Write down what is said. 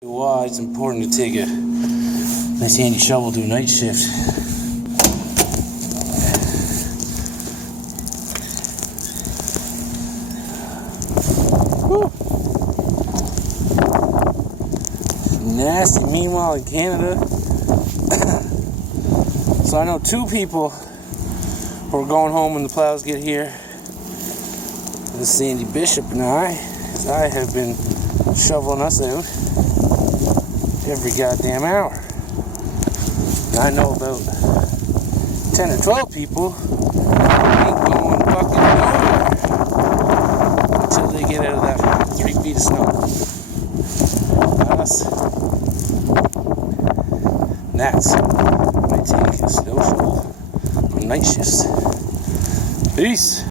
Why it's important to take a nice handy shovel to a night shift. Woo. Nasty. Meanwhile in Canada, so I know two people who are going home when the plows get here. This is Sandy Bishop and I, as I have been shoveling us out every goddamn hour. And I know about 10 or 12 people who ain't going fucking nowhere until they get out of that 3 feet of snow. Us. And that's why I take a snow shovel on night shifts. Peace.